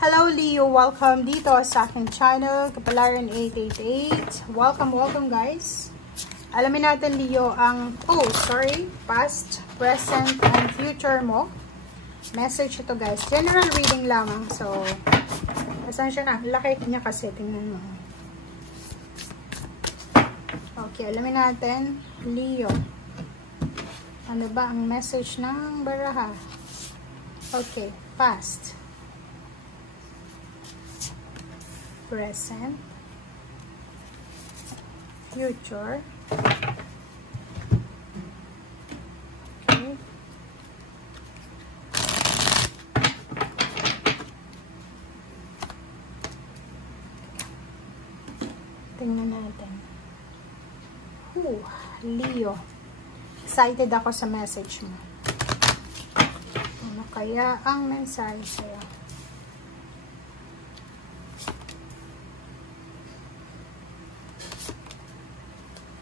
Hello Leo, welcome dito sa aking channel, Kapalaran 888. Welcome guys. Alamin natin Leo ang past, present, and future mo. Message ito guys. General reading lamang. So, asan siya na? Laki niya kasi. Tingnan mo. Okay, alamin natin. Leo. Ano ba ang message ng baraha? Okay, past. Present, future, okay. Tingnan natin. Leo, excited ako sa message mo. Ano kaya ang mensahe sa'yo?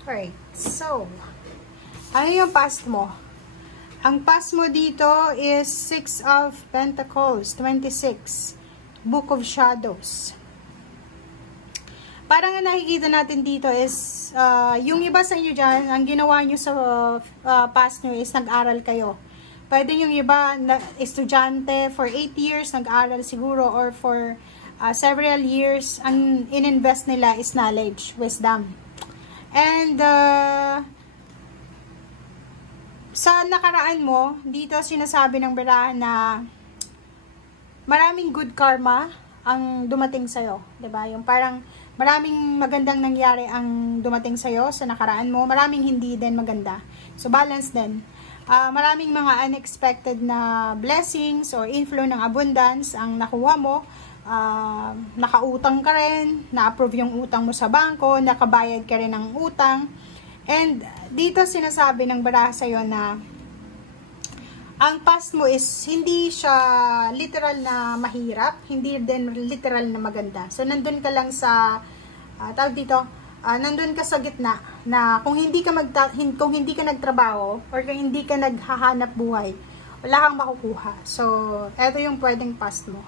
Alright, so, ano yung past mo? Ang past mo dito is 6 of Pentacles, 26, Book of Shadows. Parang ang nakikita natin dito is, yung iba sa inyo dyan, ang ginawa nyo sa past nyo is nag-aral kayo. Pwede yung iba, estudyante, for 8 years, nag-aral siguro, or for several years, ang in-invest nila is knowledge, wisdom. And, sa nakaraan mo, dito sinasabi ng barahan na maraming good karma ang dumating sa'yo. Diba? Yung parang maraming magandang nangyari ang dumating sa'yo sa nakaraan mo. Maraming hindi din maganda. So, balance din. Maraming mga unexpected na blessings or inflow ng abundance ang nakuha mo. Nakautang ka rin, na-approve yung utang mo sa bangko, nakabayad ka rin ng utang. And dito sinasabi ng baraha sa'yo na ang past mo is hindi siya literal na mahirap, hindi din literal na maganda. So nandun ka lang sa tawag dito, nandun ka sa gitna na kung hindi ka nagtrabaho or kung hindi ka naghahanap buhay, wala kang makukuha. So eto yung pwedeng past mo.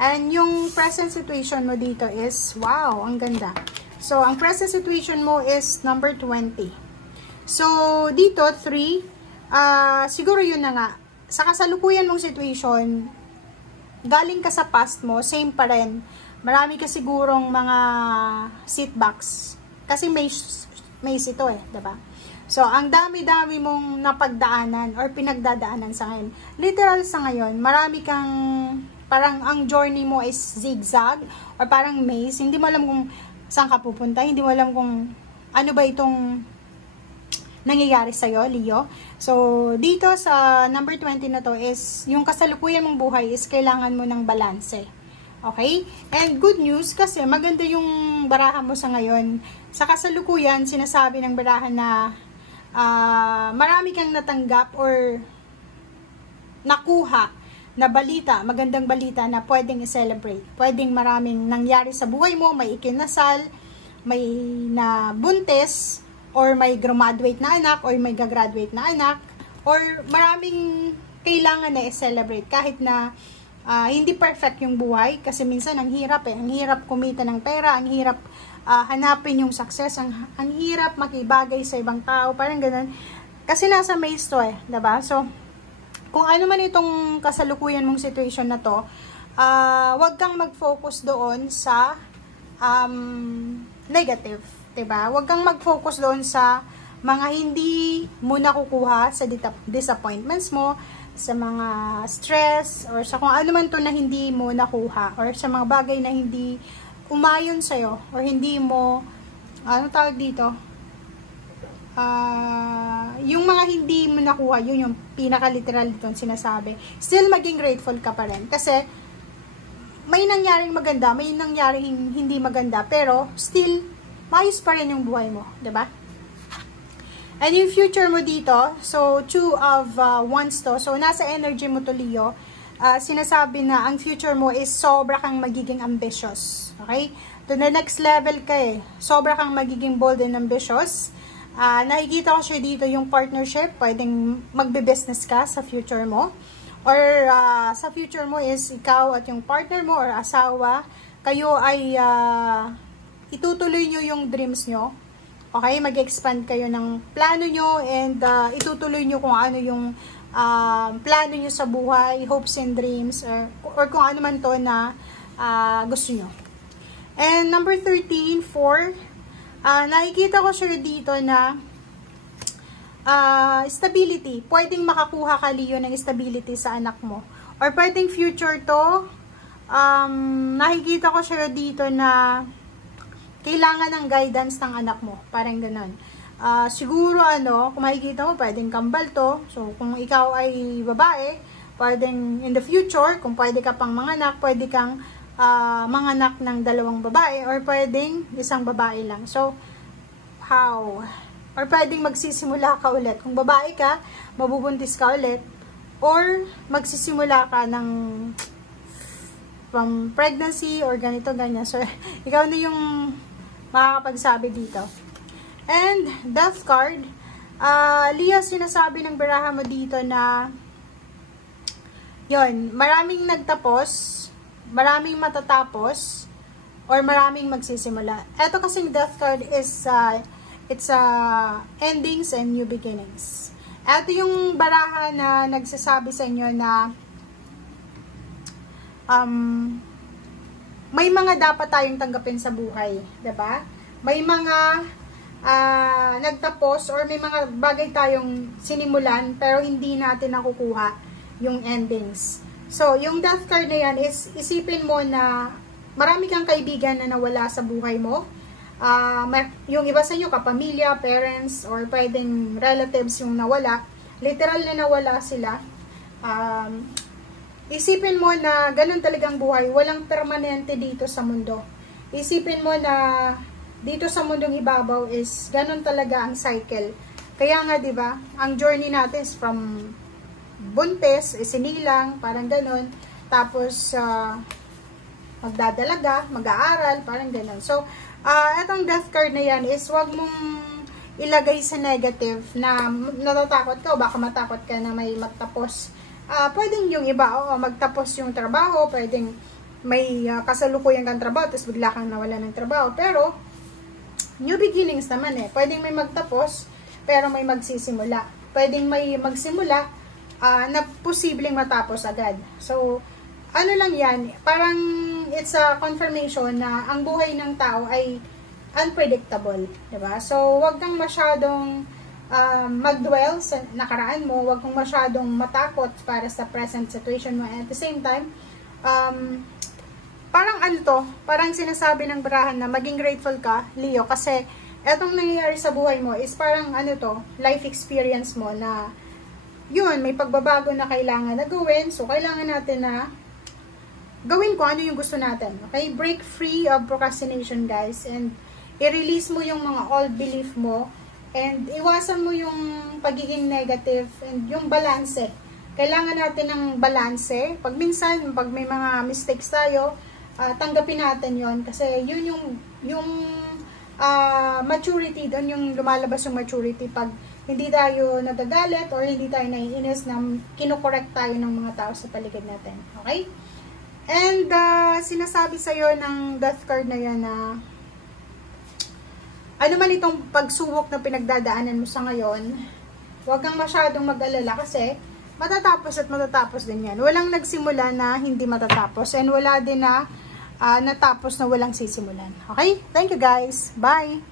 And yung present situation mo dito is, wow, ang ganda. So, ang present situation mo is number 20. So, dito, 3, siguro yun na nga. Sa kasalukuyan mong situation, galing ka sa past mo, same pa rin. Marami ka sigurong mga setbacks. Kasi may ito diba? So, ang dami-dami mong napagdaanan or pinagdadaanan sa ngayon. Literal sa ngayon, marami kang parang ang journey mo is zigzag or parang maze. Hindi mo alam kung saan ka pupunta. Hindi mo alam kung ano ba itong nangyayari sa'yo, Leo. So, dito sa number 20 na to is yung kasalukuyan mong buhay is kailangan mo ng balanse. Okay? And good news kasi maganda yung baraha mo sa ngayon. Sa kasalukuyan, sinasabi ng baraha na marami kang natanggap or nakuha na balita, magandang balita na pwedeng i-celebrate. Pwedeng maraming nangyari sa buhay mo, may ikinasal, may nabuntis, or may graduate na anak, or may gagraduate na anak, or maraming kailangan na i-celebrate. Kahit na hindi perfect yung buhay, kasi minsan ang hirap ang hirap kumita ng pera, ang hirap hanapin yung success, ang hirap makibagay sa ibang tao, parang ganun. Kasi nasa maze to diba? So, kung ano man itong kasalukuyan mong situation na to, wag kang mag-focus doon sa negative, diba? Wag kang mag-focus doon sa mga hindi mo nakukuha sa disappointments mo, sa mga stress, or sa kung ano man to na hindi mo nakuha, or sa mga bagay na hindi umayon sa'yo, or hindi mo, ano tawag dito? Yung mga hindi mo nakuha, yun yung pinaka-literal dito sinasabi. Still maging grateful ka pa rin. Kasi, may nangyaring maganda, may nangyaring hindi maganda, pero still, maayos pa rin yung buhay mo. Diba? And yung future mo dito, so, 2 of Wands to. So, nasa energy mo to, Leo. Sinasabi na ang future mo is sobra kang magiging ambitious. Okay? To the next level ka Sobra kang magiging bold and ambitious. Nakikita ko siya dito yung partnership, pwedeng magbe-business ka sa future mo. or sa future mo is ikaw at yung partner mo or asawa, kayo ay itutuloy nyo yung dreams nyo. Okay, mag-expand kayo ng plano nyo and itutuloy nyo kung ano yung plano nyo sa buhay, hopes and dreams, or kung ano man to na gusto nyo. And number 13, 4, nakikita ko siya dito na stability. Pwedeng makakuha ka, Leo, ng stability sa anak mo. Or pwedeng future to, nakikita ko siya dito na kailangan ng guidance ng anak mo. Parang ganun. Siguro, kung makikita mo, pwedeng kambal to. So, kung ikaw ay babae, pwedeng in the future, kung pwede ka pang manganak, pwede kang manganak ng 2 babae, or pwedeng isang babae lang. So, how? Or pwedeng magsisimula ka ulit. Kung babae ka, mabubuntis ka ulit. Or magsisimula ka ng from pregnancy or ganito, ganyan. So, ikaw na yung makakapagsabi dito. And, death card. Leo, sinasabi ng baraha mo dito na yon, maraming nagtapos, maraming matatapos, or maraming magsisimula. Ito kasing death card is it's endings and new beginnings. Ito yung baraha na nagsasabi sa inyo na may mga dapat tayong tanggapin sa buhay, 'di ba? May mga nagtapos or may mga bagay tayong sinimulan pero hindi natin nakukuha yung endings. So, yung death card na yan is isipin mo na marami kang kaibigan na nawala sa buhay mo. Yung iba sa inyo, kapamilya, parents, or pwedeng relatives yung nawala. Literal na nawala sila. Isipin mo na ganun talagang buhay. Walang permanente dito sa mundo. Isipin mo na dito sa mundong ibabaw is ganun talaga ang cycle. Kaya nga, di ba, ang journey natin is from buntis, isinilang, parang ganun. Tapos, magdadalaga, mag-aaral, parang ganun. So, etong death card na yan is wag mong ilagay sa negative na natatakot ka o baka matakot ka na may magtapos. Pwedeng yung iba, magtapos yung trabaho, pwedeng may kasalukuyan kang trabaho, tapos bigla kang nawala ng trabaho. Pero, new beginnings naman Pwedeng may magtapos, pero may magsisimula. Pwedeng may magsimula, na posibleng matapos agad. So, ano lang yan, parang it's a confirmation na ang buhay ng tao ay unpredictable, diba? So, wag kang masyadong mag-dwell sa nakaraan mo, wag kang masyadong matakot para sa present situation mo. And at the same time, parang sinasabi ng barahan na maging grateful ka, Leo, kasi etong nangyayari sa buhay mo is parang life experience mo na yun, may pagbabago na kailangan na gawin. So, kailangan natin na gawin kung ano yung gusto natin. Okay? Break free of procrastination, guys. And i-release mo yung mga old belief mo. And iwasan mo yung pagiging negative and yung balanse. Kailangan natin ng balanse. Pag may mga mistakes tayo, tanggapin natin yon. Kasi yun yung maturity, doon yung lumalabas yung maturity pag hindi tayo nagagalit or hindi tayo naiinis na kinokorek tayo ng mga tao sa paligid natin. Okay? And sinasabi sa'yo ng death card na yan na ano man itong pagsubok na pinagdadaanan mo sa ngayon, huwag kang masyadong mag-alala kasi matatapos at matatapos din yan. Walang nagsimula na hindi matatapos and wala din na natapos na walang sisimulan. Okay? Thank you guys. Bye!